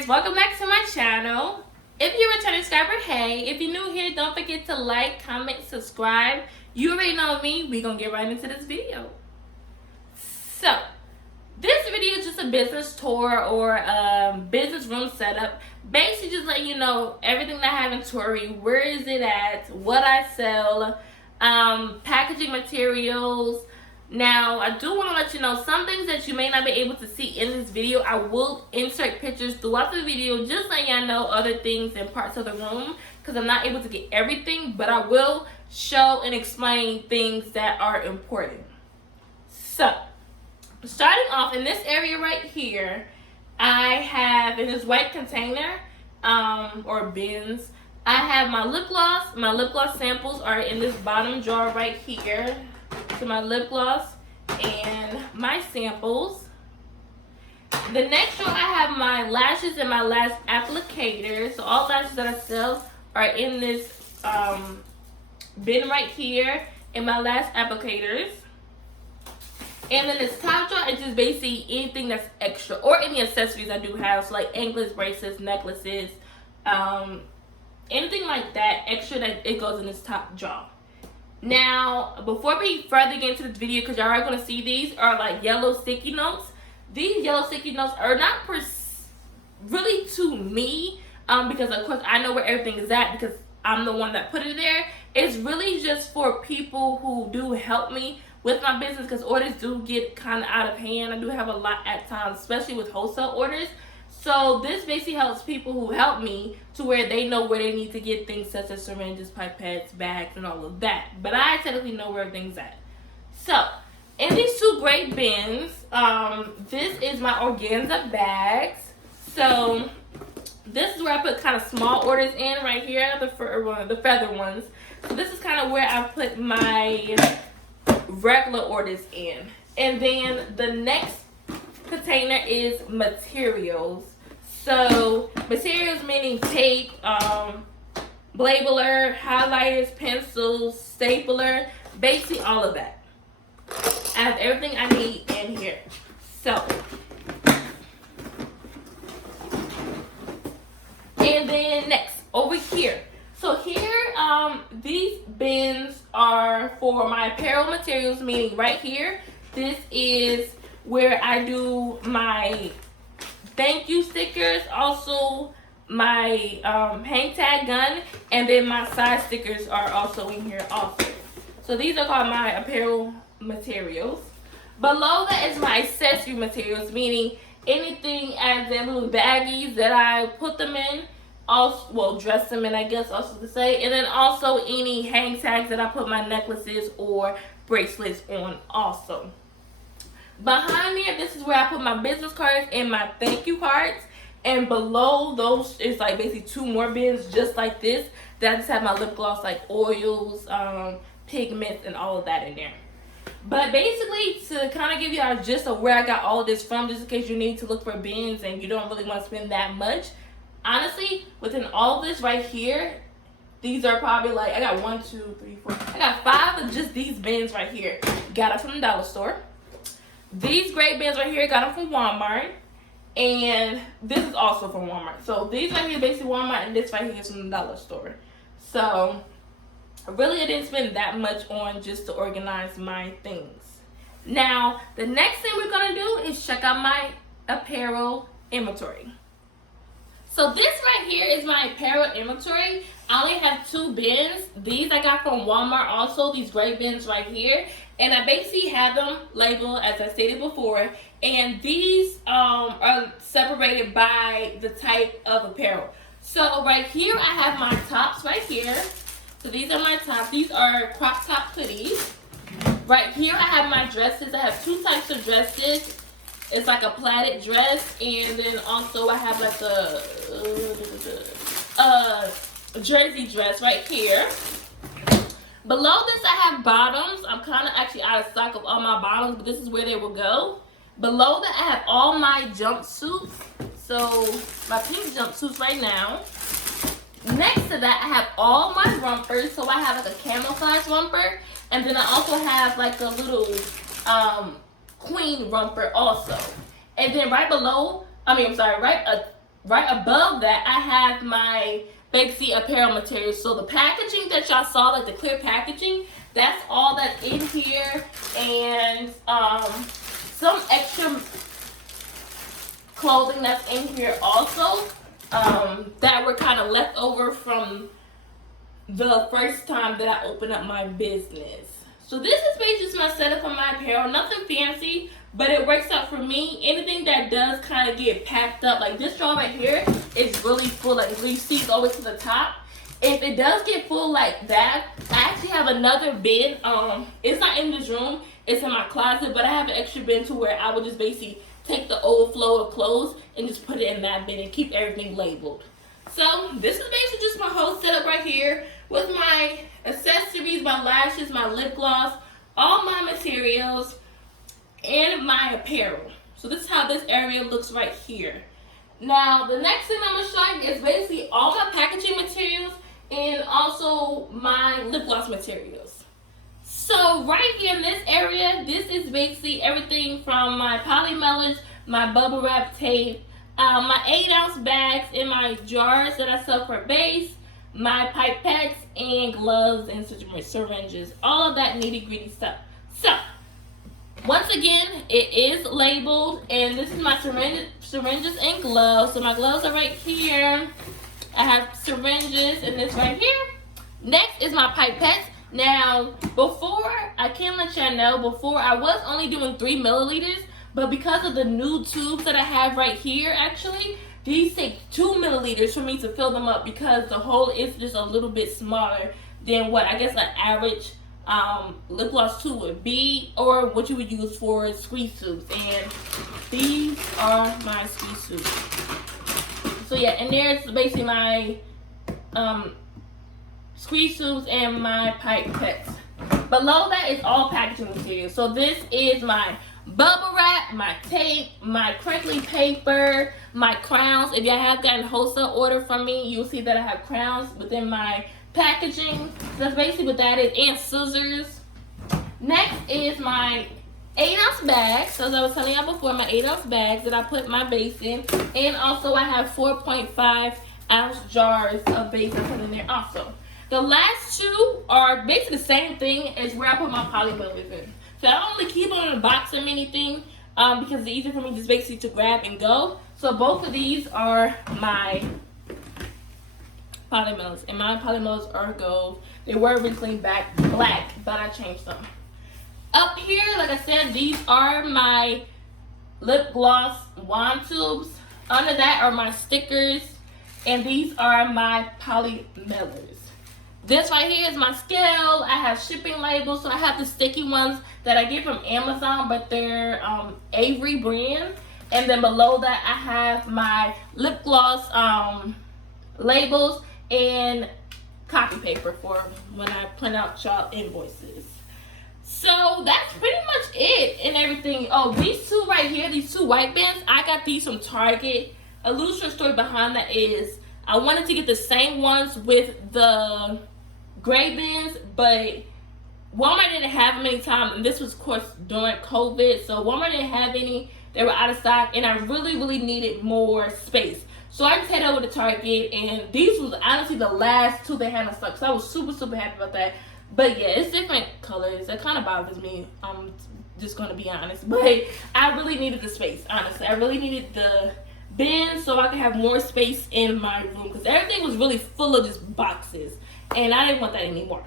guys, welcome back to my channel. If you're a returning subscriber, hey. If you're new here, don't forget to like, comment, subscribe. You already know me. We're gonna get right into this video. So this video is just a business tour or business room setup. Basically just letting you know everything that I have in Tori, where is it at, what I sell, packaging materials. Now, I do want to let you know some things that you may not be able to see in this video. I will insert pictures throughout the video, just letting y'all know other things and parts of the room, because I'm not able to get everything, but I will show and explain things that are important. So, starting off in this area right here, I have in this white container, or bins, I have my lip gloss. My lip gloss samples are in this bottom drawer right here. So my lip gloss and my samples. The next drawer I have my lashes and my lash applicators. So all lashes that I sell are in this bin right here, and my lash applicators. And then this top drawer is just basically anything that's extra or any accessories I do have, so like anklets, bracelets, necklaces, anything like that extra that it goes in this top drawer. Now, before we further get into this video, because y'all are going to see these are like yellow sticky notes. These yellow sticky notes are not really to me, because of course I know where everything is at because I'm the one that put it there. It's really just for people who do help me with my business, because orders do get kind of out of hand. I do have a lot at times, especially with wholesale orders. So this basically helps people who help me to where they know where they need to get things such as syringes, pipettes, bags, and all of that. But I technically know where everything's at. So in these two great bins, this is my organza bags. So this is where I put kind of small orders in right here, the feather ones. So this is kind of where I put my regular orders in. And then the next container is materials. So materials meaning tape, labeler, highlighters, pencils, stapler, basically all of that. I have everything I need in here. So, and then next over here. So here, these bins are for my apparel materials, meaning right here, this is where I do my thank you stickers, also my hang tag gun, and then my side stickers are also in here also. So these are called my apparel materials. Below that is my accessory materials, meaning anything as their little baggies that I put them in, also, well, dress them in, I guess also to say, and then also any hang tags that I put my necklaces or bracelets on also. Behind there, this is where I put my business cards and my thank you cards. And below those is like basically two more bins just like this. That I just have my lip gloss, like oils, pigments, and all of that in there. But basically, to kind of give you a gist of where I got all of this from, just in case you need to look for bins and you don't really want to spend that much. Honestly, within all of this right here, these are probably like, I got 1, 2, 3, 4. I got 5 of just these bins right here. Got it from the dollar store. These great bins right here, got them from Walmart. And this is also from Walmart. So these right here basically Walmart, and this right here is from the dollar store. So really I didn't spend that much on just to organize my things. Now, the next thing we're going to do is check out my apparel inventory. So this right here is my apparel inventory. I only have 2 bins. These I got from Walmart also, these gray bins right here. And I basically have them labeled as I stated before. And these are separated by the type of apparel. So right here I have my tops right here. So these are my tops. These are crop top hoodies. Right here I have my dresses. I have 2 types of dresses. It's like a plaited dress, and then also I have like a jersey dress right here. Below this I have bottoms. I'm kind of actually out of stock of all my bottoms, but this is where they will go. Below that I have all my jumpsuits. So my pink jumpsuits right now. Next to that I have all my rompers. So I have like a camouflage romper, and then I also have like a little queen romper also. And then right below, right right above that, I have my Banksy apparel materials. So the packaging that y'all saw, like the clear packaging, that's all that's in here, and some extra clothing that's in here also, that were kind of left over from the first time that I opened up my business. So this is basically just my setup for my apparel. Nothing fancy, but it works out for me. Anything that does kind of get packed up, like this drawer right here is really full, like you see it's always to the top. If it does get full like that, I actually have another bin. It's not in this room, it's in my closet, but I have an extra bin to where I would just basically take the overflow of clothes and just put it in that bin and keep everything labeled. So this is basically just my whole setup right here with my accessories, my lashes, my lip gloss, all my materials, and my apparel. So this is how this area looks right here. Now the next thing I'm going to show you is basically all my packaging materials and also my lip gloss materials. So right here in this area, this is basically everything from my polymelons, my bubble wrap tape, my 8-ounce bags and my jars that I sell for base, my pipettes and gloves and syringes, all of that nitty gritty stuff. So once again, it is labeled, and this is my syringes and gloves. So my gloves are right here. I have syringes and this right here. Next is my pipettes. Now, before, I can let y'all know, before I was only doing 3 milliliters, but because of the new tubes that I have right here, actually, these take 2 milliliters for me to fill them up because the hole is just a little bit smaller than what I guess an average lip gloss tube would be, or what you would use for squeeze tubes. And these are my squeeze tubes. So yeah, and there's basically my squeeze tubes and my pipettes. Below that is all packaging material. So this is my bubble wrap, my tape, my crinkly paper, my crowns. If y'all have gotten wholesale order from me, you'll see that I have crowns within my packaging. That's basically what that is, and scissors. Next is my 8-ounce bags. So as I was telling y'all before, my 8-ounce bags that I put my base in, and also I have 4.5-ounce jars of base I put in there also. The last two are basically the same thing as where I put my polymelons in. So I don't really keep them in a box or anything because it's easier for me just basically to grab and go. So both of these are my polymelons, and my polymelons are gold. They were originally black, but I changed them. Up here, like I said, these are my lip gloss wand tubes. Under that are my stickers, and these are my polymelons. This right here is my scale. I have shipping labels, so I have the sticky ones that I get from Amazon, but they're Avery brand. And then below that, I have my lip gloss labels and copy paper for when I print out y'all invoices. So that's pretty much it and everything. Oh, these two right here, these two white bins, I got these from Target. A little short story behind that is I wanted to get the same ones with the gray bins, but Walmart didn't have them any time, and this was of course during COVID, so Walmart didn't have any. They were out of stock, and I really needed more space. So I just headed over to Target, and these was honestly the last two they had in stock, so I was super happy about that. But yeah, it's different colors. It kind of bothers me, I'm just gonna be honest, but I really needed the space. Honestly, I really needed the bins so I could have more space in my room, because everything was really full of just boxes, and I didn't want that anymore.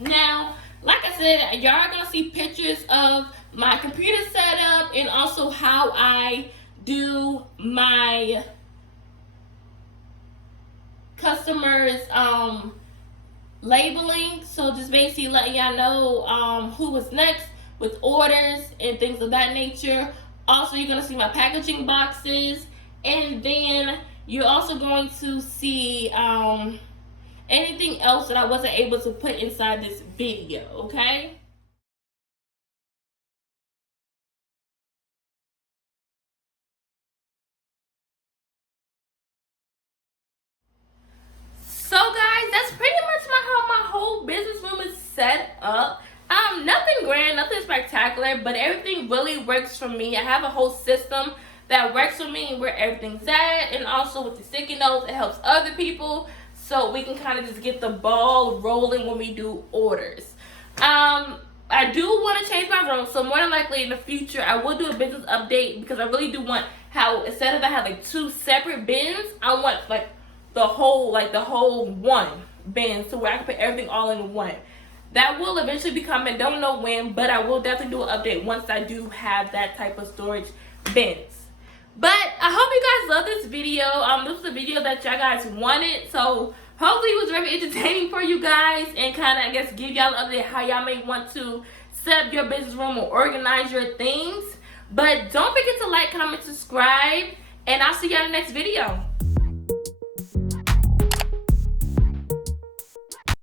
Now, like I said, y'all are gonna see pictures of my computer setup and also how I do my customers labeling. So just basically letting y'all know who was next with orders and things of that nature. Also, you're gonna see my packaging boxes, and then you're also going to see anything else that I wasn't able to put inside this video, okay? So guys, that's pretty much how my whole business room is set up. Nothing grand, nothing spectacular, but everything really works for me. I have a whole system that works for me, where everything's at, and also with the sticky notes, it helps other people, so we can kind of just get the ball rolling when we do orders. I do want to change my room, so more than likely in the future I will do a business update, because I really do want how, instead of I have like 2 separate bins, I want like the whole one bin, so where I can put everything all in one. That will eventually be coming. Don't know when, but I will definitely do an update once I do have that type of storage bins. But I hope you guys love this video. This was a video that y'all guys wanted, so hopefully it was very entertaining for you guys, and kind of, I guess, give y'all an update how y'all may want to set up your business room or organize your things. But don't forget to like, comment, subscribe, and I'll see y'all in the next video.